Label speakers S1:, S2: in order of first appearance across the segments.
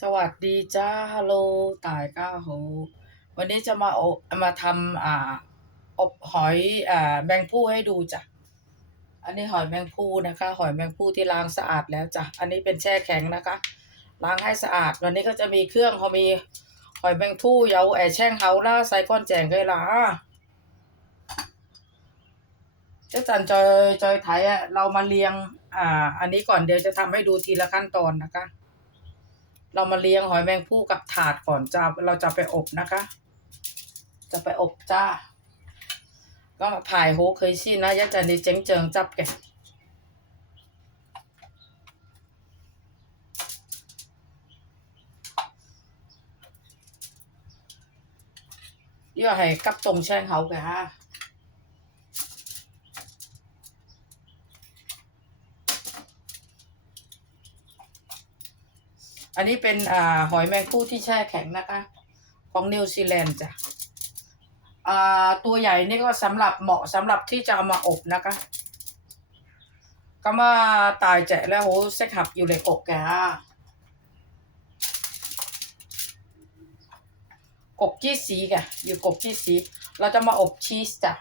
S1: สวัสดีจ้าฮัลโหลตายก้าโหวันนี้จะมาโอมาทำอ่า อบหอยอ่าแมงผู้ให้ดูจ้ะ อันนี้หอยแมงผู้นะคะ หอยแมงผู้ที่ล้างสะอาดแล้วจ้ะ อันนี้เป็นแช่แข็งนะคะ ล้างให้สะอาด วันนี้ก็จะมีเครื่องเขามีหอยแมงผู้เยาแอแช่งเฮาล่าใส่ก้อนแจงเคยล่ะเจ้าจันจอยจอยไทยอะเรามาเรียง อ่า อันนี้ก่อนเดี๋ยวจะทำให้ดูทีละขั้นตอนนะคะ เรามาเลี้ยงหอยแมงผู้กับถาดก่อนจะเราจะไปอบนะคะ จะไปอบจ้า ก็มาผ่ายโหเคยชินะยะจันดีเจ๋งเจิงจับแกย่อให้กับตรงแช่งเขาแกฮะ อันนี้เป็นอ่าหอยแมงผู้ที่แช่แข็งนะคะ ของนิวซีแลนด์จ้ะอ่าตัวใหญ่นี่ก็สำหรับเหมาะสำหรับที่จะเอามาอบนะคะก็มาตายแจะแล้วโหเซ็กหับอยู่เลยกบแกฮะกบที่สีแกอยู่กบที่สี เราจะมาอบชีสจ้ะ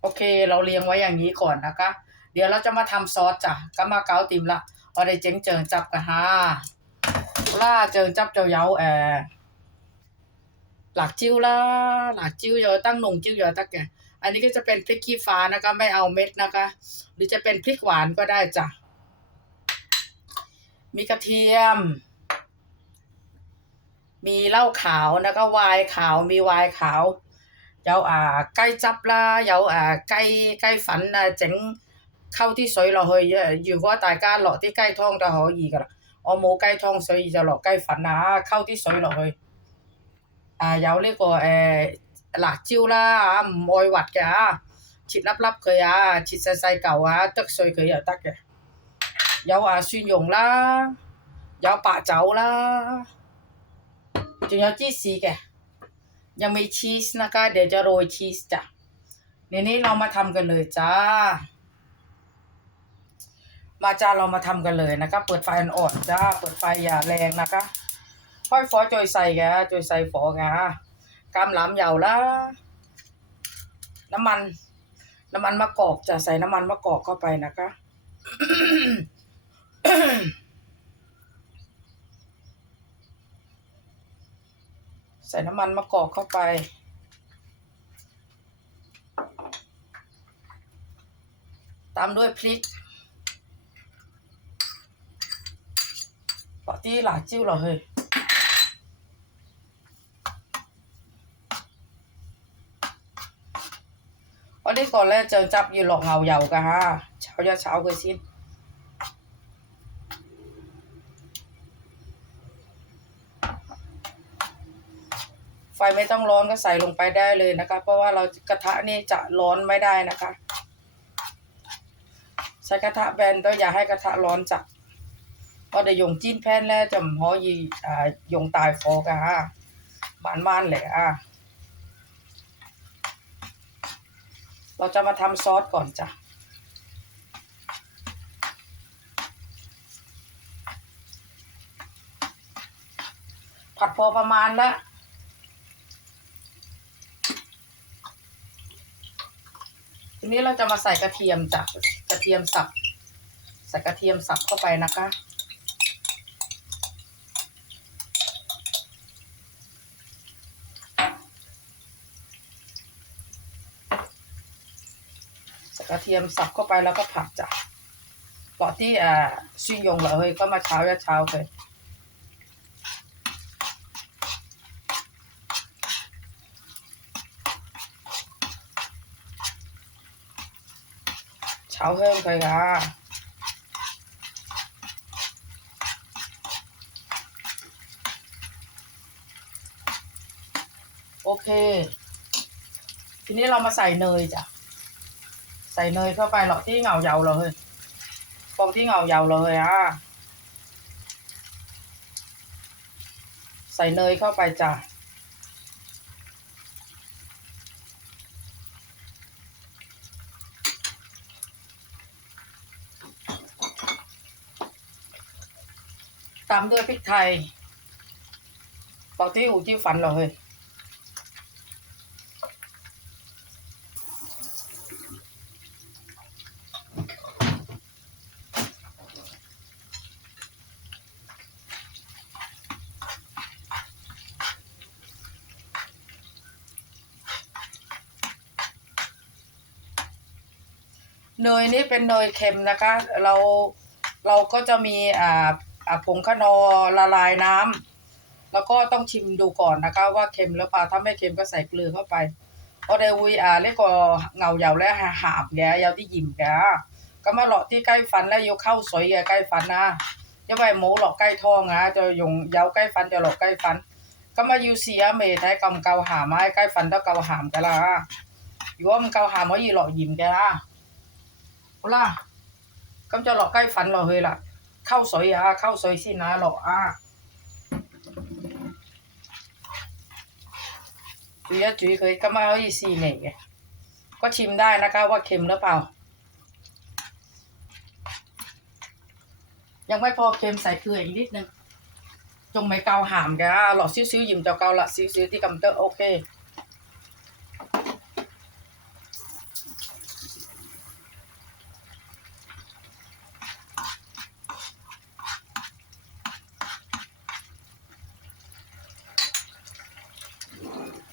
S1: โอเค เราเรียงไว้อย่างนี้ก่อนนะคะ เดี๋ยวเราจะมาทำซอสจ้ะก็มาเกาติมละอาได้เจ๋งเจิงจับกันฮะ ล่าเจิงจับเจ้าเย้าแอ หลักจิ้วละหลักจิ้วเยอะตั้งหนงจิ้วเยอะตักแกอันนี้ก็จะเป็นพริกขี้ฟ้านะคะ ไม่เอาเม็ดนะคะ หรือจะเป็นพริกหวานก็ได้จ้ะ มีกระเทียม มีเหล้าขาวนะคะไวน์ขาวมีไวน์ขาวเยาอ่าใกล้จับละเยาอ่าใกล้ใกล้ฝันอ่ะเจ๋งเข้าที่水落去如果大家落啲鸡汤就可以噶啦 我冇鸡汤所以就落鸡粉啊沟啲水落去啊有呢、个诶、辣椒啦啊唔爱核嘅啊切粒粒佢啊切细细嚿啊剁碎佢又得嘅有啊蒜蓉啦有白酒啦仲有芝士嘅ยังมีชีสนะคะเดี๋ยวจะโรยชีสจ้ะทีนี้เรามาทำกันเลยจ้า มาจ้าเรามาทำกันเลยนะคะ เปิดไฟอ่อนๆจ้า เปิดไฟอย่าแรงนะคะค่อยฟอจอยใส่แกจอยใส่ฟอแกกำหลำเหยาละน้ำมัน น้ำมันมะกอกจะใส่น้ำมันมะกอกเข้าไปนะคะใส่น้ำมันมะกอกเข้าไป ตามด้วยพริกปะ ตี椒ลาจิ้วเหรอเฮ้ยวันนี้ก่อนแรจอจับอยู่ลอกเงาเยกะฮะเๆขึ้นไฟไม่ต้องร้อนก็ใส่ลงไปได้เลยนะคะ เพราะว่าเรากระทะนี่จะร้อนไม่ได้นะคะ ใช้กระทะแบนต้องอย่าให้กระทะร้อนจัด เพราะเดี๋ยวหยงจิ้นแพนแล้วจะมอยีอ่ายงตายฟอกะฮะบานบานแหละอะเราจะมาทำซอสก่อนจ้ะ ผัดพอประมาณละทีนี้เราจะมาใส่กระเทียมจ้ะ กระเทียมสับ ใส่กระเทียมสับเข้าไปนะคะ กระเทียมสับเข้าไปแล้วก็ผัดจ้ะปอที่อ่าซุยยงเหรอเฮ้ยก็มาเช้ายาเช้าเลยเช้าเพิ่มไปค่ะโอเค ทีนี้เรามาใส่เนยจ้ะ ใส่เนยเข้าไปหรอกที่เหงาเยาเลยฟองที่เหงาเยาเลยอะ ใส่เนยเข้าไปจ้ะตามด้วยพริกไทยบอกที่อูที่ฝันเรอเฮ้ย เนยนี่เป็นเนยเค็มนะคะ เราเราก็จะมีอ่าอ่าผงขนอละลายน้ำแล้วก็ต้องชิมดูก่อนนะคะ ว่าเค็มหรือเปล่าถ้าไม่เค็มก็ใส่เกลือเข้าไปเพราะเดวุยอ่าเรียกว่าเงาเหยาและหาบแกยาวที่ยิ้มแกก็มาหลอกที่ใกล้ฟันแล้วยกเข้าสวยแกใกล้ฟันนะจะไปหมูหลอกใกล้ท้องนะจะยงยาวใกล้ฟันจะหลอกใกล้ฟัน ก็มายูเสียเมทให้กำเกาหามไม้ใกล้ฟันต้องเกาหามกันละอยู่ว่ามันเกาหามว่ายีหลอกยิ้มแกละ โอล่ะกํจะหลอกใกล้ฝันหลอกเฮยล่ะ เข้าซอยอาเข้าซอยที่นะหลอกอาจุยจุยเคยก็มาเอาอีสี่เนี่ยก็ชิมได้นะคะว่าเค็มหรือเปล่า ยังไม่พอเค็มใส่เกลืออีกนิดนึงจงไม่เกาหามแกหลอกซิ้วๆยิ้มเจ้าเกาละซิ้วๆที่กำเตอร์โอเค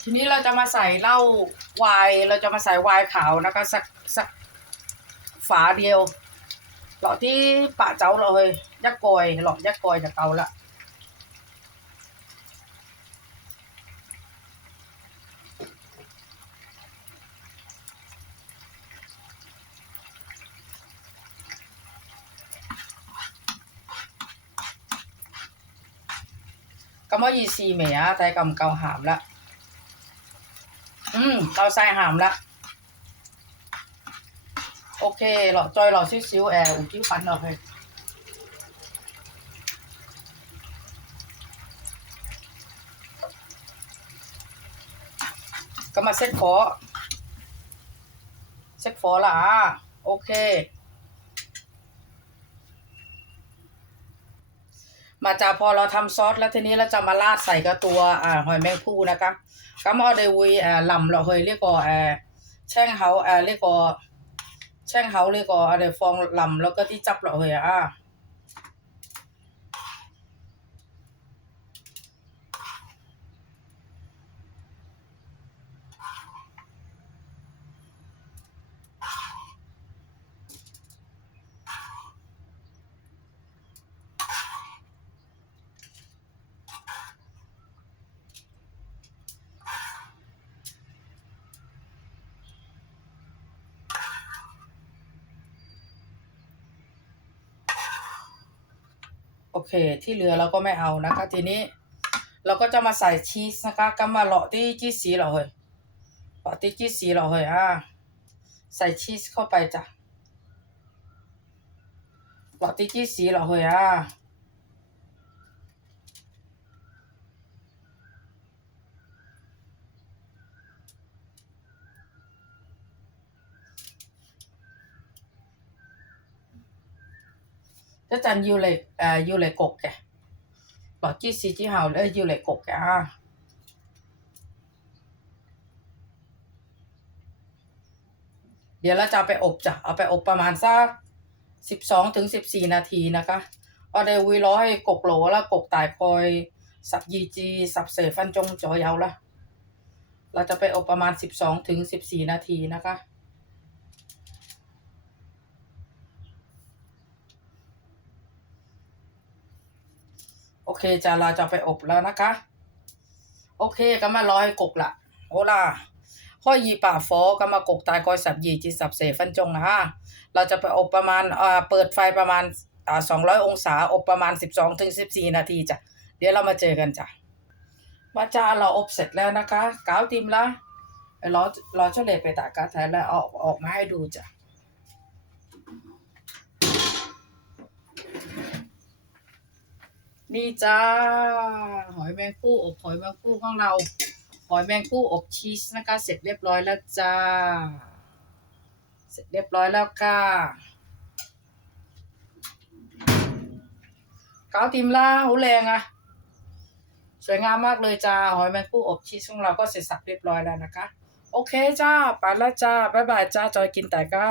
S1: ทีนี้เราจะมาใส่เหล้าไวน์เราจะมาใส่ไวน์ขาวนะคะสักสักฝาเดียวหลอดที่ปะเจ้าเลยยักกอยหลอดยักกอยจะเกาละก็มายีซีเมียแต่กำเกาหามละ อืมเราใส่หามละโอเคหลอดจอยหลอดซิ้วๆแอร์อุ้ยฟันเราเลยก็มาเซ็ตฟอเซ็ตฟอละอะโอเค มาจากพอเราทำซอสแล้วทีนี้เราจะมาราดใส่กับตัวอ่าหอยแมงภู่นะคะก็มาเดวุยอ่าลำเราเคยเรียกก็อ่าแช่งเขาอ่าเรียกก็แช่งเขาเรียกก็อะไรฟองลำแล้วก็ที่จับเราเคยอ่า เค ที่เหลือเราก็ไม่เอานะคะ ทีนี้ เราก็จะมาใส่ชีสนะคะก็มาเลาะที่จีสีเราเลยเลาะที่จีสีเราเลยอ่าใส่ชีสเข้าไปจ้ะเลาะที่จีสีเราเลยอะ 一阵要嚟诶、要嚟焗嘅，落芝士之后咧要嚟焗嘅啊。เดี๋ยวเราจะเอาไปอบจ้ะ เอาไปอบประมาณสักสิบสองถึงสิบสี่นาทีนะคะ我哋会攞去焗炉啦，焗大概十二至十四分钟左右啦。เราจะไปอบประมาณสิบสองถึงสิบสี่นาทีนะคะ โอเคจะเราจะไปอบแล้วนะคะ โอเคก็มารอให้กบละโอล่าข้อยีป่าฟอกมากกตายกอยสับยีจีสับเสฟันจงนะคะเราจะไปอบประมาณอ่าเปิดไฟประมาณอ่าสองร้อยองศาอบประมาณสิบสองถึงสิบสี่นาทีจ้ะเดี๋ยวเรามาเจอกันจ้ะมาจ้าเราอบเสร็จแล้วนะคะกาวติมละเราเราเฉลยไปตากาแทนแล้วเอาออกมาให้ดูจ้ะ นี่จ้า หอยแมงผู้อบหอยแมงผู้ของเรา หอยแมงผู้อบชีสนะคะ เสร็จเรียบร้อยแล้วจ้า เสร็จเรียบร้อยแล้วค่ะเกาติมล่าหูแรงอะสวยงามมากเลยจ้า หอยแมงผู้อบชีสของเราก็เสร็จสับเรียบร้อยแล้วนะคะ โอเคจ้า ไปแล้วจ้า บ๊ายบายจ้า จอยกินแต่ก้า